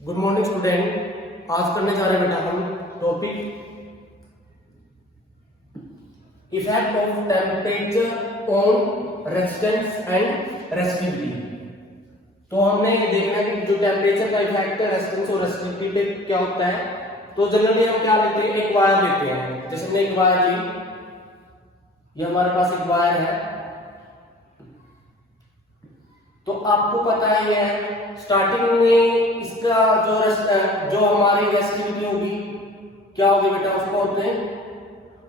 Good morning student. आज करने जा रहे हैं बेटा हम topic effect of temperature on resistance and resistivity. तो हमने देखना है कि जो टेम्परेचर का इफेक्ट है रेजिस्टेंस और रेसिस्टिविटी पे क्या होता है। तो जनरली हम क्या लेते हैं, एक वायर लेते हैं। जैसे हमने एक वायर ली, ये हमारे पास एक वायर है। तो आपको पता ही है स्टार्टिंग में इसका जो हमारी रेसिस्टिविटी होगी क्या होगी बेटा, उसको अपने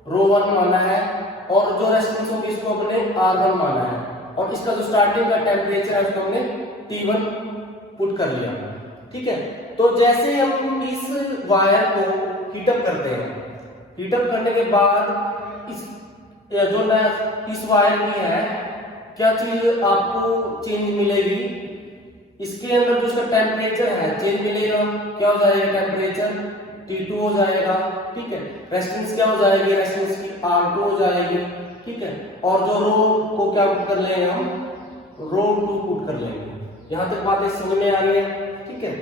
ρ1 माना है और जो रेजिस्टेंस होगी इसको अपने R1 माना है और इसका जो स्टार्टिंग का टेम्परेचर है उसको हमने T1 पुट कर लिया। ठीक है, तो जैसे हम इस वायर को हीटअप करते हैं, हीटअप करने के बाद इस वायर में है क्या चीज आपको चेंज मिलेगी, इसके अंदर जो इसका टेम्परेचर है चेंज मिलेगा। क्या हो जाएगा, टेम्परेचर T2 हो जाएगा। ठीक है, रेजिस्टेंस क्या हो जाएगी, रेजिस्टेंस की R2 हो जाएगी। ठीक है, और जो रो को क्या पुट कर लेंगे हम, ρ2 पुट कर लेंगे। यहां तक बातें समझ में आ रही है। ठीक है,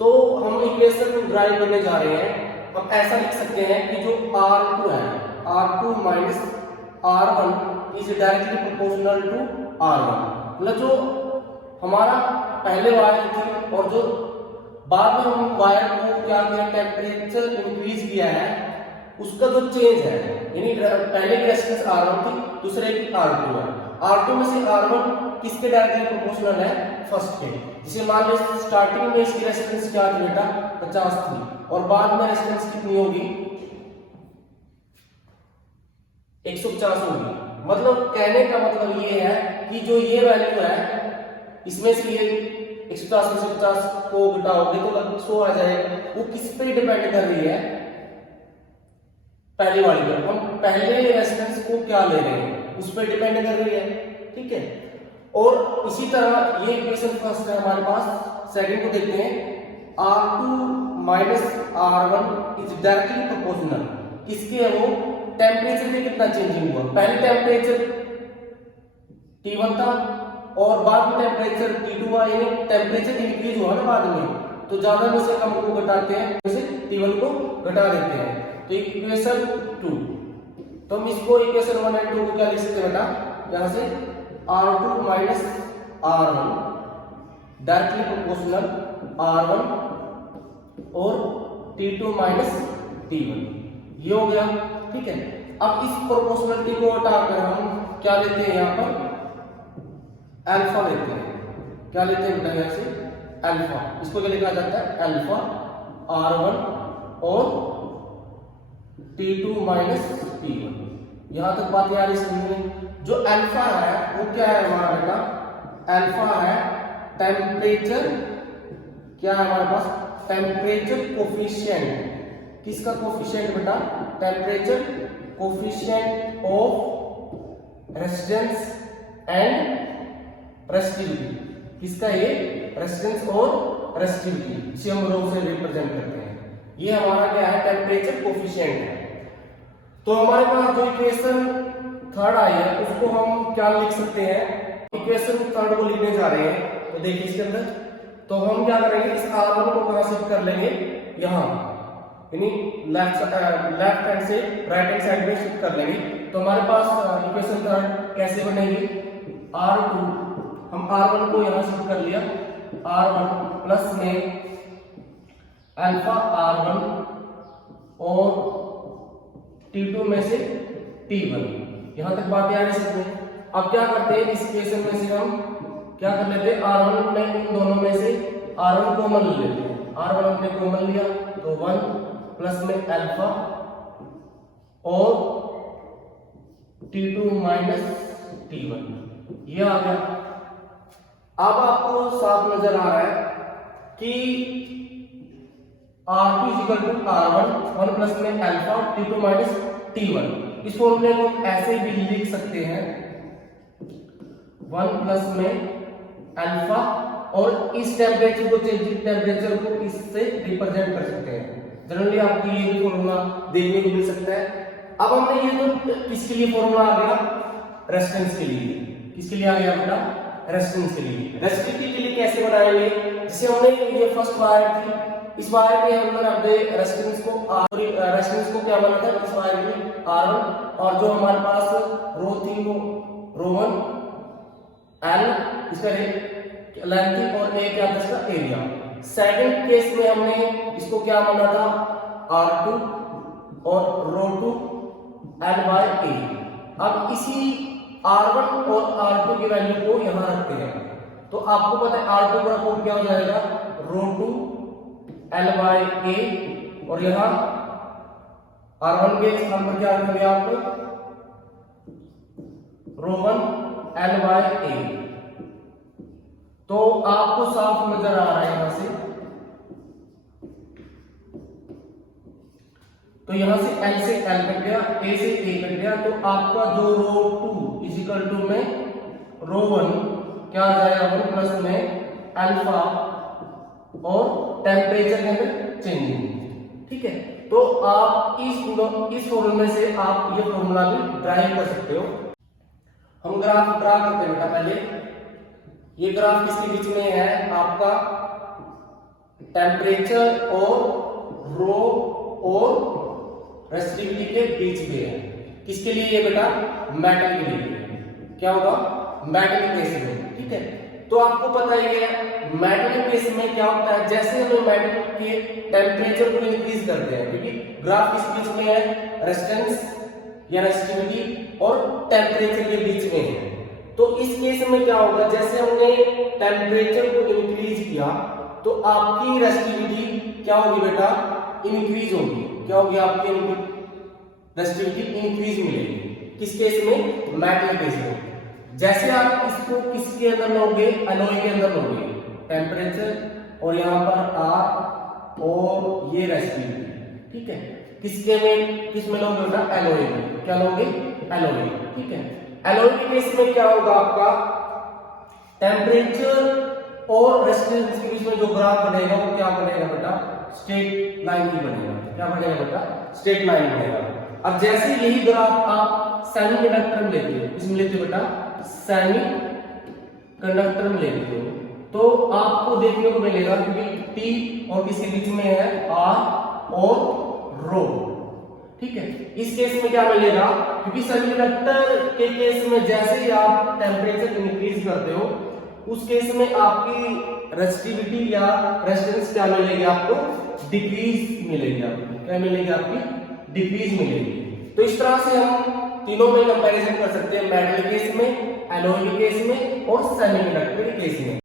तो हम इक्वेशन ड्राइव करने जा रहे हैं। हम ऐसा लिख सकते हैं कि जो R2 है, R2 minus R1 is directly proportional to R1। मतलब जो हमारा पहले वायर थी और जो बाद में हम वायर को क्या किया, टेम्परेचर इंक्रीज किया है, उसका जो चेंज है, यानी पहले की रेजिस्टेंस R1 थी, दूसरे की R2 है। R2 में से R1 किसके डायरेक्टली प्रोपोर्शनल है, फर्स्ट के। जैसे मान लीजिए स्टार्टिंग में इसकी रेजिस्टेंस क्या थी बेटा, 50 थी और बाद में रेजिस्टेंस कितनी होगी, 150 होगी। मतलब कहने का मतलब ये है कि जो ये वैल्यू है इसमें से ये 150 में से 50 को घटाओगे तो 100 आ जाएगा। वो किस पे डिपेंड कर रही है, पहली वाली पर। हम पहले रेजिस्टेंस को क्या ले रहे हैं उस पर डिपेंड कर रही है। ठीक है, और इसी तरह ये इक्वेशन फर्स्ट है हमारे पास। सेकंड को देखते हैं, R2 minus R1 is directly proportional. किसके है वो, टेम्परेचर में कितना चेंजिंग हुआ। पहले टेम्परेचर T1 था और बाद में टेम्परेचर T2 हुआ, यानी टेम्परेचर इंक्रीज हुआ ना बाद में, तो ज्यादा में से कम को घटाते हैं, जैसे T1 को घटा देते हैं। तो इक्वेशन 2, तो हम इसको इक्वेशन 1 और 2 को क्या लिख सकते हैं बेटा, यहां से R2 minus R1 directly proportional R1 और T2 माइनस T1, ये हो गया। ठीक है, अब इस प्रोपोर्शनलिटी को हटाकर हम क्या लेते हैं, यहां पर अल्फा लेते हैं। क्या लेते हैं बेटा, यहां से अल्फा। इसको क्या लिखा जाता है, अल्फा R1 और T2 माइनस T1। यहां तक बात यार इसमें जो अल्फा है वो क्या है हमारा बेटा, अल्फा है टेम्परेचर, क्या है हमारे पास, टेम्परेचर कोफिशिएंट। किसका कोफिशिएंट बेटा, temperature coefficient of resistance and resistivity. किसका, ये रेजिस्टेंस और रेसिस्टिविटी, इसे हम रो से रिप्रेजेंट करते हैं। ये हमारा क्या है, टेम्परेचर कोफिशिएंट है। तो हमारे पास जो इक्वेशन थर्ड आई है उसको हम क्या लिख सकते हैं, इक्वेशन थर्ड को लिखने जा रहे हैं। तो देखिए इसके अंदर तो हम क्या करेंगे, इस R1 को कहां शिफ्ट कर लेंगे, यहां, यानी लेफ्ट हैंड से राइट हैंड साइड में शिफ्ट कर लेंगे। तो हमारे पास इक्वेशन थर्ड कैसे बनेगी, R2, हम R1 को यहां शिफ्ट कर लिया, R1 प्लस में अल्फा R1 और T2 में से T1। यहां तक बात आ रही है। अब क्या करते हैं, इस इक्वेशन में से हम क्या कर लेते हैं, R1 में इन दोनों में से R1 कॉमन ले लेते हैं। R1 हमने कॉमन लिया तो 1 प्लस में अल्फा और T2 माइनस T1, ये आ गया। अब आपको साफ नजर आ रहा है कि R2 equal to R1 1 plus में अल्फा T2 माइनस T1। इस फॉर्मूले को ऐसे भी लिख सकते हैं, 1 प्लस में अल्फा और इस टेम्परेचर को, चेंजिंग टेम्परेचर को इससे रिप्रेजेंट कर सकते हैं। जनरली आपको ये भी फॉर्मूला देखने को मिल सकता है। अब हमने ये तो किसके लिए फॉर्मूला आ गया, रेजिस्टेंस के लिए। किसके लिए आ गया बेटा, रेजिस्टेंस के लिए। रेजिस्टिविटी के लिए कैसे बनाएंगे, जैसे हमने ये फर्स्ट वायर थी, इस वायर के अंदर हमने रेजिस्टेंस को क्या बना था, इस वायर में R1, और जो हमारे पास रो थी वो रो1 L, इसका लेंथ थी, और A क्या था इसका एरिया। सेकंड केस में हमने इसको क्या माना था, R2 और रो2 L/A। अब इसी R1 और R2 की वैल्यू को यहां रखते हैं, तो आपको पता है R2 का कोड क्या हो जाएगा, रो2 L/A, और यहां R1 के स्थान पर क्या रखेंगे आप, रो1 L/A। तो आपको साफ नजर आ रहा है यहां से, तो यहां से L से L कट गया, A से A कट गया, तो आपका जो रो2 इजिकल टू में रो1 क्या आ जाएगा, प्लस में अल्फा और टेम्परेचर के अंदर चेंजिंग। ठीक है, तो आप इस फॉर्मूले से आप ये फॉर्मूला भी ड्राइव कर सकते हो। हम ग्राफ ड्रा करते हैं बेटा। पहले ये ग्राफ किसके बीच में है, आपका टेम्परेचर और रो और रेजिस्टिविटी के बीच में है। किसके लिए ये बेटा, मेटल के लिए। क्या होगा, मेटल केस में। ठीक है, तो आपको पता ही है मेटल केस में क्या होता है, जैसे हम मेटल के टेम्परेचर को इंक्रीज करते हैं, क्योंकि ग्राफ किस बीच में है, रेजिस्टेंस या रेजिस्टिविटी और टेम्परेचर के बीच में है। तो इस केस में क्या होगा, जैसे हमने टेम्परेचर को इंक्रीज किया तो आपकी रेजिस्टिविटी क्या होगी बेटा, इंक्रीज होगी। क्या होगी, आपकी रेजिस्टिविटी इंक्रीज मिलेगी। किस केस में, मेटल केस में। जैसे आप इसको किसके अंदर लोगे, एलॉय के अंदर लोगे, टेम्परेचर और यहाँ पर R और ये रेजिस्टिविटी। ठीक है, किस में लोगे बेटा, एलॉय में। क्या लोगे, एलॉय। ठीक है, एलॉय के केस में क्या होगा, आपका टेम्परेचर और रेजिस्टेंस के बीच में जो ग्राफ बनेगा वो क्या बनेगा बेटा, स्ट्रेट लाइन ही बनेगा। क्या बनेगा बेटा, स्ट्रेट लाइन बनेगा। अब जैसे यही ग्राफ आप सेमीकंडक्टर में लेते हो, इसमें लेते हो बेटा, सेमी कंडक्टर में लेते हो, तो आपको देखने को मिलेगा, क्योंकि T और किसके बीच में है, R और रो। ठीक है, इस केस में क्या मिलेगा, क्योंकि सेमीकंडक्टर के केस में जैसे ही आप टेम्परेचर इंक्रीज करते हो, उस केस में आपकी रेजिस्टिविटी या रेजिस्टेंस क्या मिलेगी, आपको डिक्रीज मिलेगी। आपको क्या मिलेगी, आपकी डिक्रीज मिलेगी। तो इस तरह से हम तीनों में कंपैरिजन कर सकते हैं, मेटल केस में, एलॉय के केस में और सेमीकंडक्टर के केस में।